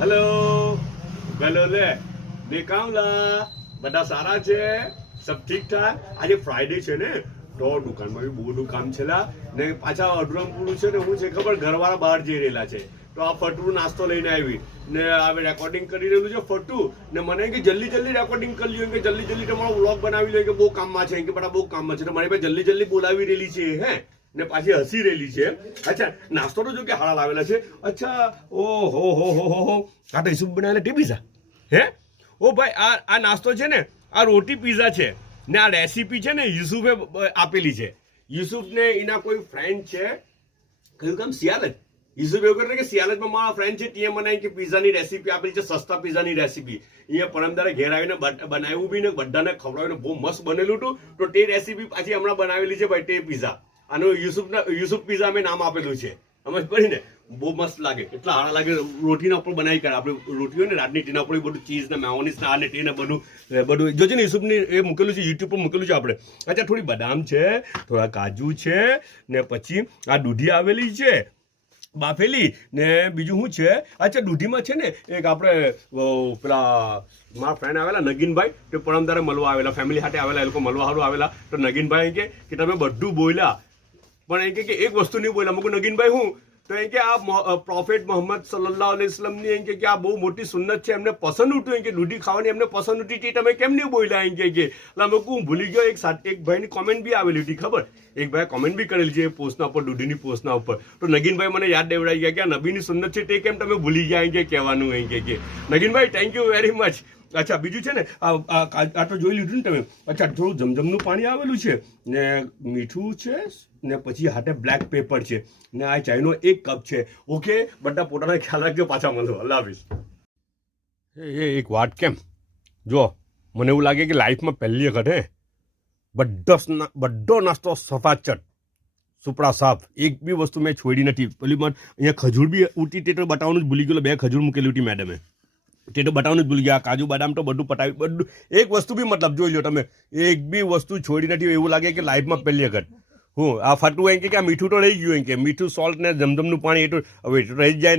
hello bellow લે દેખાવલા બધા સારા છે સબ ઠીક ઠાક આજે ફ્રાઈડે છે ને તો દુકાનમાં બી બહુ બધું કામ છે લા ને પાછા અઢળમ પૂરું છે ને હું છે ખબર ઘરવાળા બહાર જઈ રહેલા છે તો આ ફટું નાસ્તો લઈને આવી ને હવે રેકોર્ડિંગ કરી રહેલું છે ફટું ને મને કે જલ્દી જલ્દી રેકોર્ડિંગ કરી લ્યો કે જલ્દી જલ્દી તમારો વ્લોગ બનાવી લો કે બહુ કામમાં છે કે બધા બહુ કામમાં છે તો મારી પાસે જલ્દી જલ્દી બોલાવી રહેલી છે હે ને પાછી હસી રહેલી છે અચ્છા નાસ્તો તો જો કે હાડા લાવેલા છે અચ્છા ઓ હો આ તો ઈસુફ બનાવેલા તે પીઝા હે ઓ ભાઈ આ નાસ્તો છે ને આ રોટી પીઝા છે ને આ રેસીપી છે ને યુસુફે આપેલી છે યુસુફને એના કોઈ ફ્રેન્ડ છે કયું કામ સિયાલજ યુસુફ એવું કરે કે સિયાલજમાં મારા ફ્રેન્ડ છે ત્યાં મને કે પીઝાની રેસીપી આપેલી છે સસ્તા પીઝાની રેસીપી અહીંયા પરમદારે ઘેર આવીને બનાવ્યું બી ને બધાને ખવડાવીને બહુ મસ્ત બનેલું હતું તો તે રેસીપી પાછી હમણાં બનાવેલી છે ભાઈ તે પીઝા આનું યુસુફ પીઝા અમે નામ આપેલું છે સમજ પડી ને બહુ મસ્ત લાગે એટલા સારા લાગે રોટીના ઉપર બનાવી કરે આપણે રોટી હોય ને રાતની તેના ઉપર બધું ચીઝ ને મેયોનીઝ ને આ ને તે ને બધું જોજે ને યુસુફની એ મૂકેલું છે યુટ્યુબ પર મૂકેલું છે આપણે અચ્છા થોડી બદામ છે થોડા કાજુ છે ને પછી આ દૂધી આવેલી છે બાફેલી ને બીજું શું છે અચ્છા દૂધીમાં છે ને એક આપણે પેલા મારા ફ્રેન્ડ આવેલા નગીનભાઈ તે પરમદારે મળવા આવેલા ફેમિલી સાથે આવેલા એ લોકો મળવા સારું આવેલા તો નગીનભાઈ કે તમે બધું બોલ્યા પણ એમ કે એક વસ્તુ નહીં બોલ્યા મુકુ નગીનભાઈ હું તો એમ કે આ પ્રોફેટ મોહમ્મદ સલ્લલ્લાહુ અલૈહિ વસલ્લમની એમ કે આ બહુ મોટી સુન્નત છે એમને પસંદ ઉઠ્યું એમ કે દૂધી ખાવાની એમને પસંદ ઉઠી હતી તમે કેમ નહીં બોલ્યા એમ કે એટલે અમે હું ભૂલી ગયો એક ભાઈની કોમેન્ટ બી આવેલી હતી ખબર એક ભાઈ કોમેન્ટ બી કરેલી છે પોસ્ટના ઉપર દૂધીની પોસ્ટના ઉપર તો નગીનભાઈ મને યાદ દેવડાવી ગયા કે આ નબીની સુન્નત છે તે કેમ તમે ભૂલી ગયા એમ કે કહેવાનું એમ કે Naginbhai thank you very much અચ્છા બીજું છે ને આ તો જોઈ લીધું ને તમે અચ્છા થોડું જમજમનું પાણી આવેલું છે ને મીઠું છે ને પછી હાથે બ્લેક પેપર છે ને આ ચાયનો 1 કપ છે ઓકે બધા પોતાના ખ્યાલ રાખજો પાછા મળો અલ્લાહ હાફિઝ એક વાત કેમ જો મને એવું લાગે કે લાઈફમાં પહેલી વખત હે બધો નાસ્તો સફાચટ સુપડા સાફ એક બી વસ્તુ મેં છોડી નથી પેલી મને અહીંયા ખજૂર બી ઉઠી તે તો બતાવવાનું જ ભૂલી ગયેલો 2 ખજૂર મૂકેલી હતી મેડમે તે તો બતાવવાનું જ ભૂલી ગયા કાજુ બદામ તો બધું પટાવી બધું એક વસ્તુ બી મતલબ જોઈ લો તમે એક બી વસ્તુ છોડી નથી એવું લાગે કે લાઈફમાં પહેલી વખત હું આ ફાટું એમ કે આ મીઠું તો રહી ગયું એમ કે મીઠું સોલ્ટ ને જમજમનું પાણી એ તો હવે રહી જ જાય ને